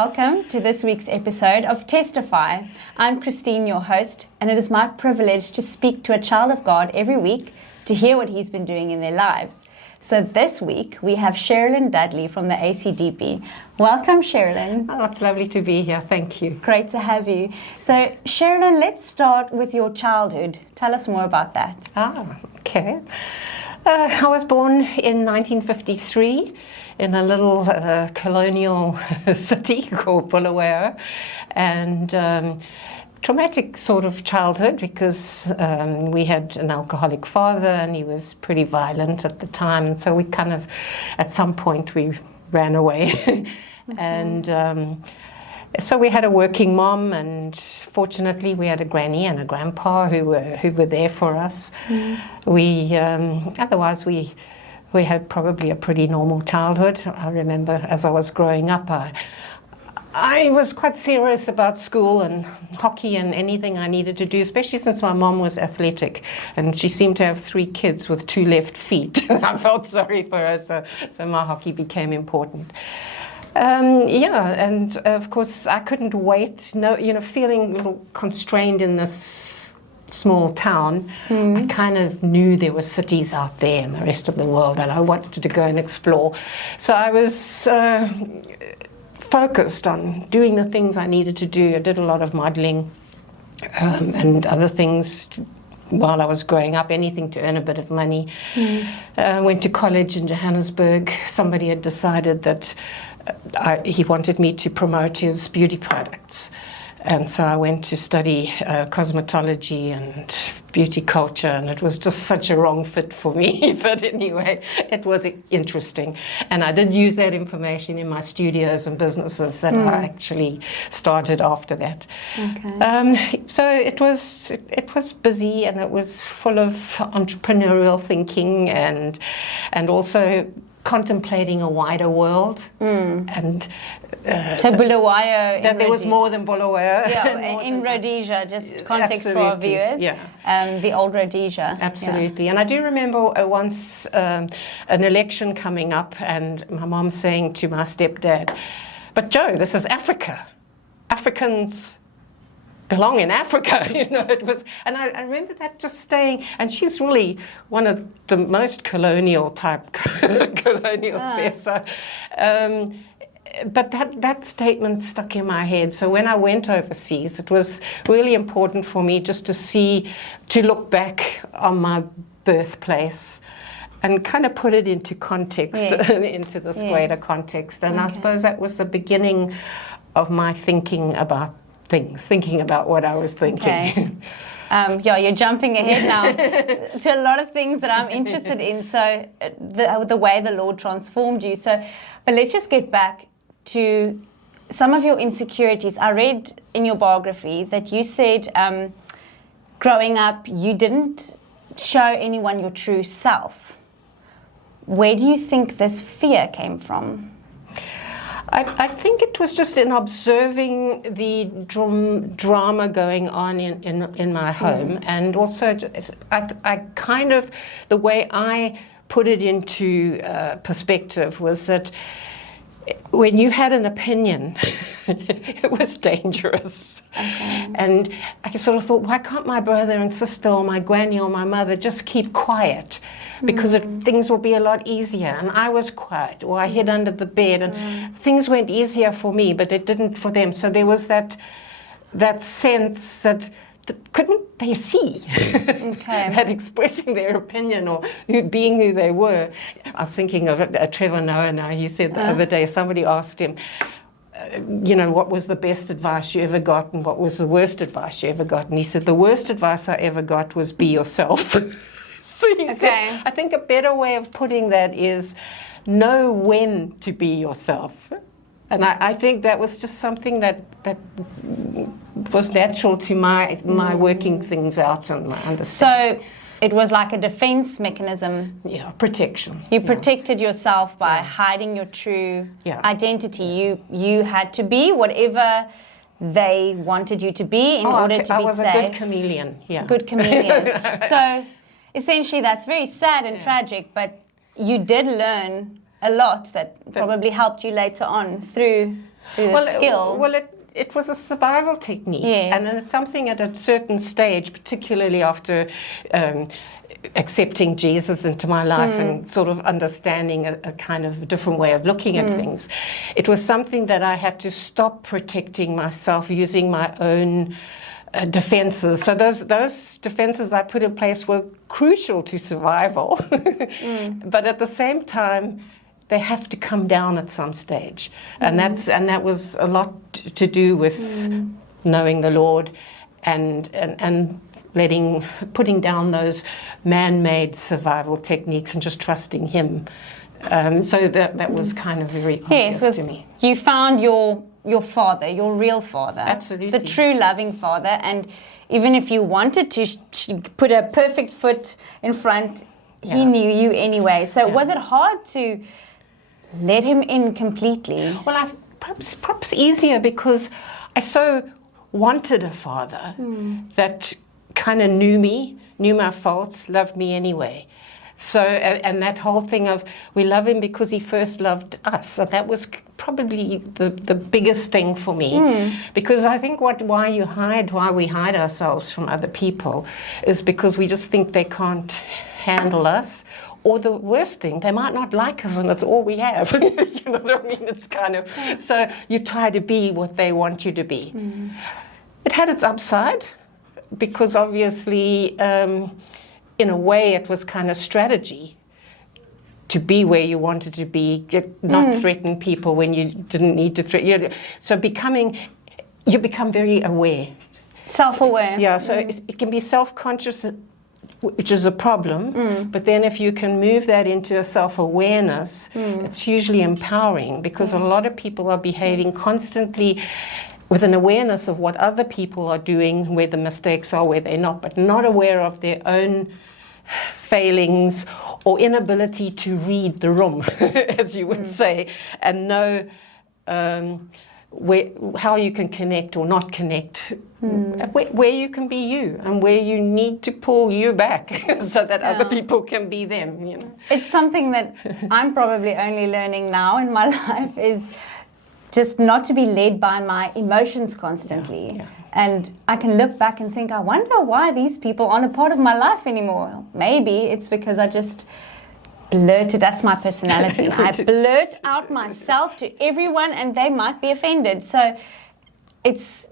welcome to this week's episode of Testify. I'm Christine, your host, and it is my privilege to speak to a child of God every week to hear what He's been doing in their lives. So this week, we have Cerrylyn Dudley from the ACDP. Welcome, Cerrylyn. Oh, it's lovely to be here. Thank you. Great to have you. So, Cerrylyn, let's start with your childhood. Tell us more about that. Okay. I was born in 1953 in a little colonial city called Bulawayo, and traumatic sort of childhood because we had an alcoholic father and he was pretty violent at the time, and so we kind of, at some point, we ran away. And so we had a working mom, and fortunately we had a granny and a grandpa who were there for us. Otherwise we had probably a pretty normal childhood. I remember as I was growing up, I was quite serious about school and hockey and anything I needed to do, especially since my mom was athletic and she seemed to have 3 kids with 2 left feet. I felt sorry for her, so my hockey became important. And of course I couldn't wait, feeling a little constrained in this small town. I kind of knew there were cities out there in the rest of the world and I wanted to go and explore. So I was focused on doing the things I needed to do. I did a lot of modeling and other things while I was growing up, anything to earn a bit of money. Went to college in Johannesburg. Somebody had decided that he wanted me to promote his beauty products. And so I went to study cosmetology and beauty culture, and it was just such a wrong fit for me. But anyway, it was interesting. And I did use that information in my studios and businesses that I actually started after that. Okay. So it was busy, and it was full of entrepreneurial thinking and also contemplating a wider world. And so Bulawayo, that there was more than Bulawayo. Yeah, in Rhodesia, just context for our viewers. Yeah. The old Rhodesia. Absolutely. Yeah. And I do remember once an election coming up and my mom saying to my stepdad, "But Joe, this is Africa. Africans belong in Africa." It was, and I remember that just staying, and she's really one of the most colonial type colonials there. So, but that statement stuck in my head. So when I went overseas, it was really important for me just to look back on my birthplace and kind of put it into context, into this greater context. And I suppose that was the beginning of my thinking about things, thinking about what I was thinking. Okay. You're jumping ahead now to a lot of things that I'm interested in. So the way the Lord transformed you. But let's just get back to some of your insecurities. I read in your biography that you said growing up you didn't show anyone your true self. Where do you think this fear came from? I think it was just in observing the drama going on in my home, and also I kind of, the way I put it into perspective was that when you had an opinion, it was dangerous. Okay. And I sort of thought, why can't my brother and sister or my granny or my mother just keep quiet? Because things will be a lot easier. And I was quiet, or I hid under the bed, and things went easier for me, but it didn't for them. So there was that sense that couldn't they see that expressing their opinion or being who they were. I was thinking of Trevor Noah now. He said the other day, somebody asked him, what was the best advice you ever got and what was the worst advice you ever got? And he said, the worst advice I ever got was be yourself. So he said, I think a better way of putting that is know when to be yourself. And I think that was just something that was natural to my working things out and my understanding. So it was like a defense mechanism. Yeah, protection. You protected yourself by hiding your true identity. You had to be whatever they wanted you to be in order to be safe. I was a good chameleon. Yeah. Good chameleon. So essentially that's very sad and tragic, but you did learn a lot that probably helped you later on through the skill. Well, it was a survival technique. Yes. And then it's something at a certain stage, particularly after accepting Jesus into my life and sort of understanding a kind of different way of looking at things. It was something that I had to stop protecting myself using my own defenses. So those defenses I put in place were crucial to survival. But at the same time, they have to come down at some stage. And that was a lot to do with knowing the Lord and putting down those man-made survival techniques and just trusting Him. So that was kind of very obvious to me. You found your father, your real father. Absolutely. The true loving father. And even if you wanted to put a perfect foot in front, He knew you anyway. So was it hard to let Him in completely? Well, perhaps easier because I so wanted a father that kind of knew me, knew my faults, loved me anyway. So, and that whole thing of we love Him because He first loved us. So that was probably the biggest thing for me. Because I think why we hide ourselves from other people is because we just think they can't handle us. Or the worst thing, they might not like us and it's all we have. You know what I mean? It's kind of, so you try to be what they want you to be. It had its upside because obviously, in a way, it was kind of strategy to be where you wanted to be, not threaten people when you didn't need to threaten. So you become very aware. Self-aware. Yeah, so it can be self-conscious, which is a problem, but then if you can move that into a self-awareness, it's usually empowering because a lot of people are behaving constantly with an awareness of what other people are doing, where the mistakes are, where they're not, but not aware of their own failings or inability to read the room, as you would say, and know how you can connect or not connect, where you can be you and where you need to pull you back so that other people can be them. You know, it's something that I'm probably only learning now in my life is just not to be led by my emotions constantly. And I can look back and think, I wonder why these people aren't a part of my life anymore. Maybe it's because I just blurted, that's my personality. I blurt out myself to everyone and they might be offended. So it's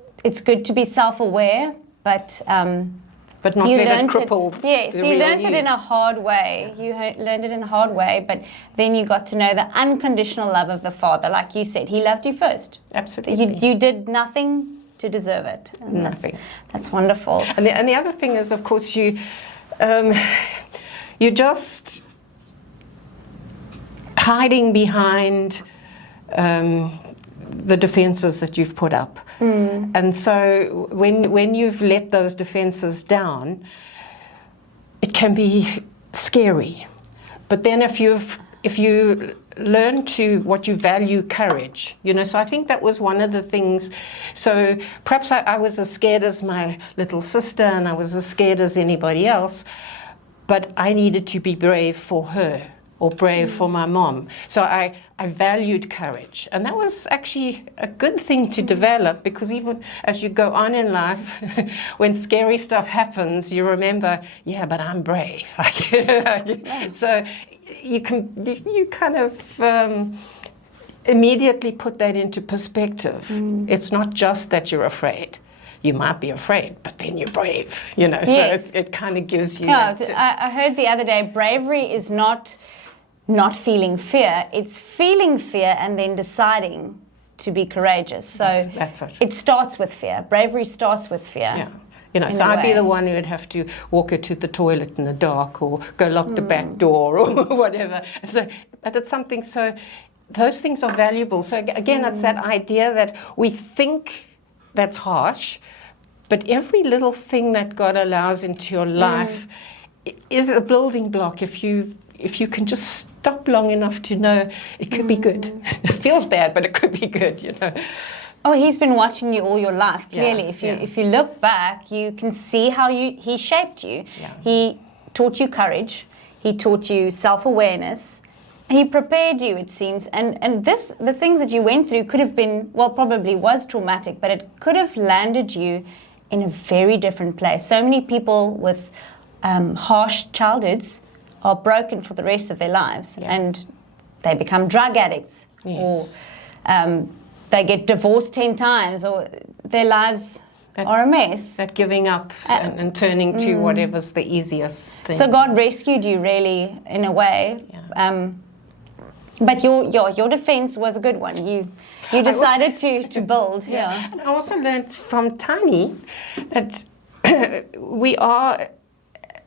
good to be self-aware, but not you let it cripple. Yes, you learned it in a hard way. You learned it in a hard way, but then you got to know the unconditional love of the Father. Like you said, He loved you first. Absolutely. You did nothing to deserve it. And nothing. That's wonderful. And the other thing is, of course, you just hiding behind the defenses that you've put up. And so when you've let those defenses down, it can be scary. But then if you learn what you value courage, so I think that was one of the things. So perhaps I was as scared as my little sister and I was as scared as anybody else, but I needed to be brave for her or brave for my mom. So I valued courage. And that was actually a good thing to develop because even as you go on in life, when scary stuff happens, you remember, but I'm brave. So you kind of immediately put that into perspective. It's not just that you're afraid. You might be afraid, but then you're brave, Yes. So it kind of gives you... I heard the other day, bravery is not feeling fear, it's feeling fear and then deciding to be courageous. So that's it starts with fear. Bravery starts with fear. Yeah. So I'd be the one who would have to walk her to the toilet in the dark or go lock the back door or whatever. So, but it's something, so those things are valuable. So again, it's that idea that we think that's harsh, but every little thing that God allows into your life is a building block if you can just stop long enough to know it could be good. It feels bad, but it could be good, Oh, He's been watching you all your life, clearly. If you look back, you can see how He shaped you. Yeah. He taught you courage. He taught you self-awareness. He prepared you, it seems, and the things that you went through could have been, well, probably was traumatic, but it could have landed you in a very different place. So many people with harsh childhoods are broken for the rest of their lives, and they become drug addicts, or they get divorced 10 times, or their lives are a mess. That giving up and turning to whatever's the easiest thing. So God rescued you, really, in a way. Yeah. But your defense was a good one. You decided to build. Yeah. And I also learned from Tiny that we are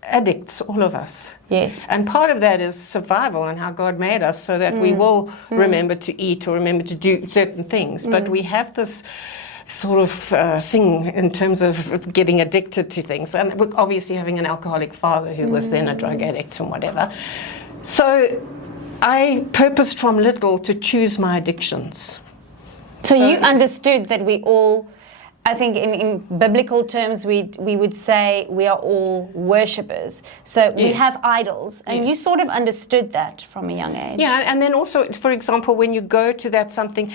addicts, all of us. Yes. And part of that is survival and how God made us so that we will remember to eat or remember to do certain things. But we have this sort of thing in terms of getting addicted to things. And obviously having an alcoholic father who was then a drug addict and whatever. So I purposed from little to choose my addictions. So you understood that we all, I think in biblical terms, we would say we are all worshippers. So we have idols, and you sort of understood that from a young age. Yeah, and then also, for example, when you go to that something,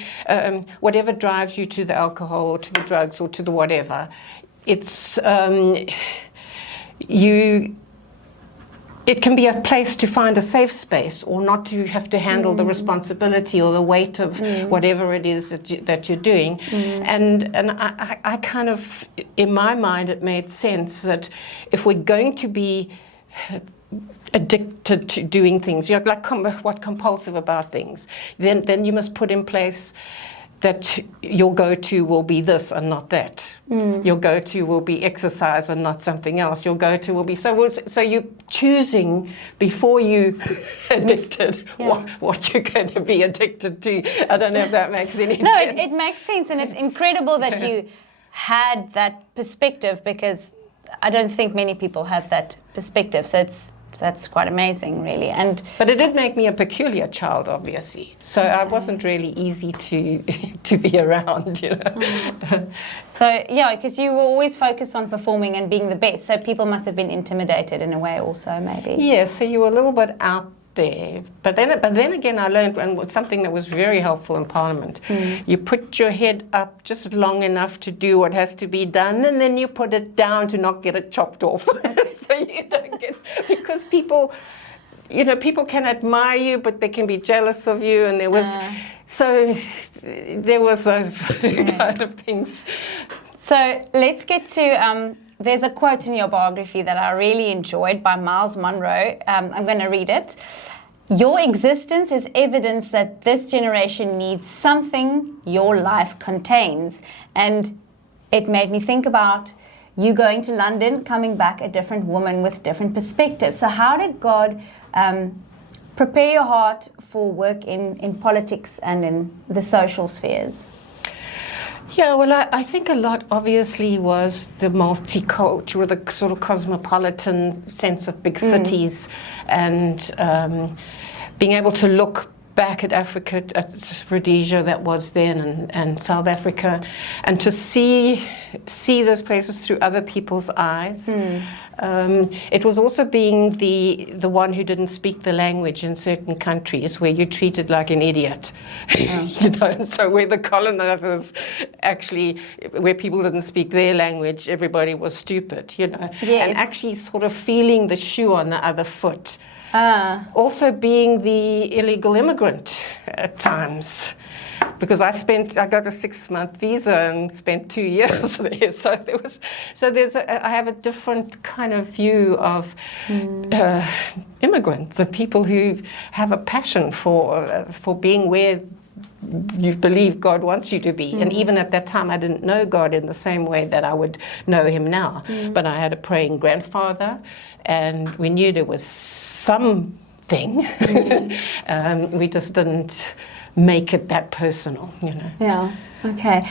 whatever drives you to the alcohol or to the drugs or to the whatever, it's it can be a place to find a safe space, or not to have to handle the responsibility or the weight of whatever it is that you're doing. And I kind of, in my mind, it made sense that if we're going to be addicted to doing things, you're like what compulsive about things, then you must put in place that your go-to will be this and not that. Your go-to will be exercise and not something else. Your go-to will be so you're choosing before you addicted what you're going to be addicted to. I don't know if that makes any sense. No, it makes sense, and it's incredible that you had that perspective, because I don't think many people have that perspective. So that's quite amazing, really. But it did make me a peculiar child, obviously. So I wasn't really easy to be around, you know. So yeah, because you were always focused on performing and being the best. So people must have been intimidated in a way, also, maybe. Yeah. So you were a little bit out there. But then again, I learned, and something that was very helpful in Parliament. You put your head up just long enough to do what has to be done, and then you put it down to not get it chopped off. So you don't get, because people can admire you, but they can be jealous of you, and there was those kind of things. So let's get to. There's a quote in your biography that I really enjoyed by Miles Monroe. I'm going to read it. Your existence is evidence that this generation needs something your life contains. And it made me think about you going to London, coming back a different woman with different perspectives. So how did God prepare your heart for work in politics and in the social spheres? Yeah, well, I think a lot, obviously, was the multicultural, the sort of cosmopolitan sense of big cities, and being able to look back at Africa, at Rhodesia that was then, and South Africa, and to see those places through other people's eyes. It was also being the one who didn't speak the language in certain countries where you're treated like an idiot. You know, and so where the colonizers actually, where people didn't speak their language, everybody was stupid, you know. Yes. And actually sort of feeling the shoe on the other foot. Also being the illegal immigrant at times, because I got a 6-month visa and spent 2 years there. I have a different kind of view of immigrants and people who have a passion for being where you believe God wants you to be. And even at that time, I didn't know God in the same way that I would know him now. But I had a praying grandfather, and we knew there was something. We just didn't make it that personal, you know. Yeah, okay.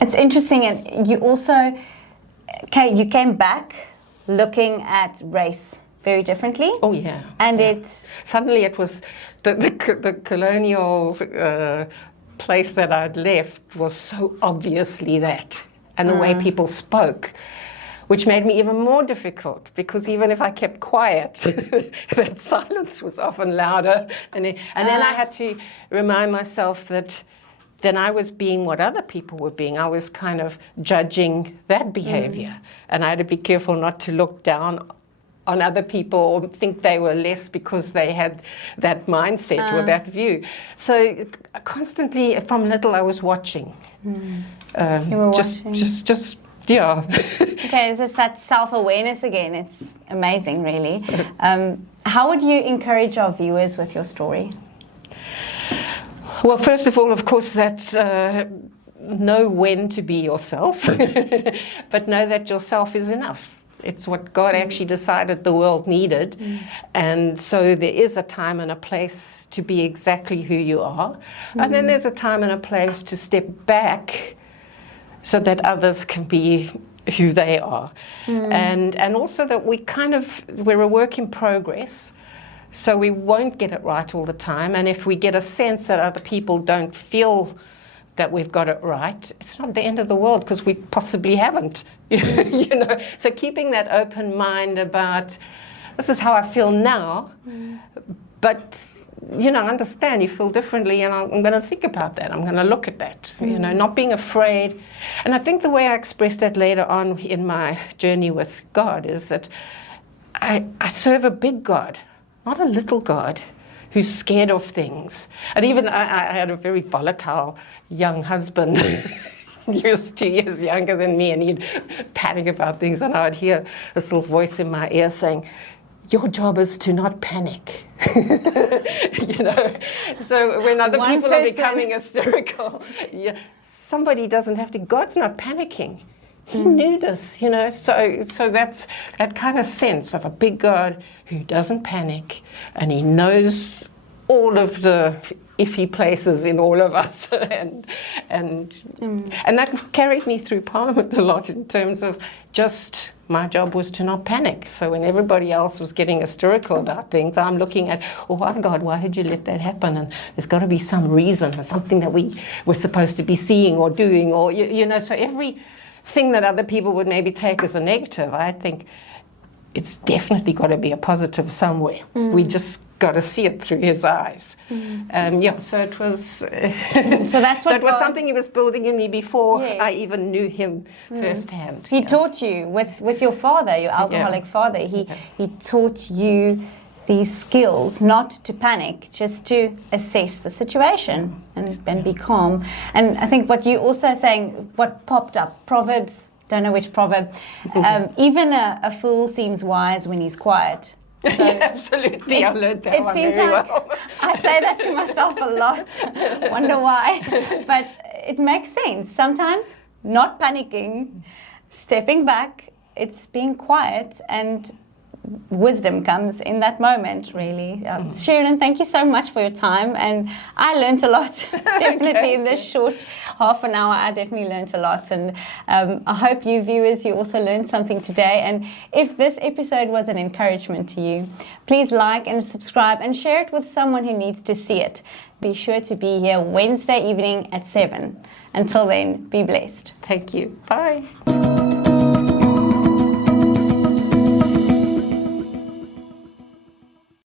It's interesting, and you also, you came back looking at race very differently. Oh, yeah. And suddenly it was the colonial place that I'd left was so obviously that. And the way people spoke which made me even more difficult, because even if I kept quiet, that silence was often louder. And then I had to remind myself that then I was being what other people were being. I was kind of judging that behavior. And I had to be careful not to look down on other people or think they were less because they had that mindset or that view. So constantly, from little, I was watching. You were watching. Just yeah. Okay, it's just that self-awareness again. It's amazing, really. How would you encourage our viewers with your story? Well, first of all, of course, that know when to be yourself, but know that yourself is enough. It's what God actually decided the world needed. And so there is a time and a place to be exactly who you are. And then there's a time and a place to step back so that others can be who they are. And also that we're a work in progress. So we won't get it right all the time. And if we get a sense that other people don't feel that we've got it right, it's not the end of the world, because we possibly haven't. You know, so keeping that open mind about, this is how I feel now, but understand you feel differently, and I'm going to think about that. I'm going to look at that. Not being afraid. And I think the way I expressed that later on in my journey with God is that I serve a big God, not a little God who's scared of things. And even I had a very volatile young husband. He was 2 years younger than me, and he'd panic about things, and I would hear this little voice in my ear saying, your job is to not panic. So when other people are becoming hysterical, somebody doesn't have to. God's not panicking. He knew this, so that's that kind of sense of a big God who doesn't panic, and he knows all of the iffy places in all of us, and that carried me through Parliament a lot, in terms of just my job was to not panic. So when everybody else was getting hysterical about things, I'm looking at, oh my God, why did you let that happen? And there's got to be some reason, or something that we were supposed to be seeing or doing, or so every thing that other people would maybe take as a negative, I think it's definitely got to be a positive somewhere. We just got to see it through his eyes. So it was. So that's what. It was something he was building in me before I even knew him firsthand. He taught you with your father, your alcoholic father. He taught you these skills, not to panic, just to assess the situation and be calm. And I think what you also saying, what popped up, Proverbs, don't know which proverb, even a fool seems wise when he's quiet. So absolutely, I learned that one very well. I say that to myself a lot, wonder why. But it makes sense. Sometimes not panicking, stepping back, it's being quiet, and wisdom comes in that moment, really. Cerrylyn, thank you so much for your time, and I learned a lot. Definitely in this short half an hour, I definitely learned a lot, and I hope you viewers, you also learned something today. And if this episode was an encouragement to you, please like and subscribe and share it with someone who needs to see it. Be sure to be here Wednesday evening at 7. Until then, be blessed. Thank you. Bye.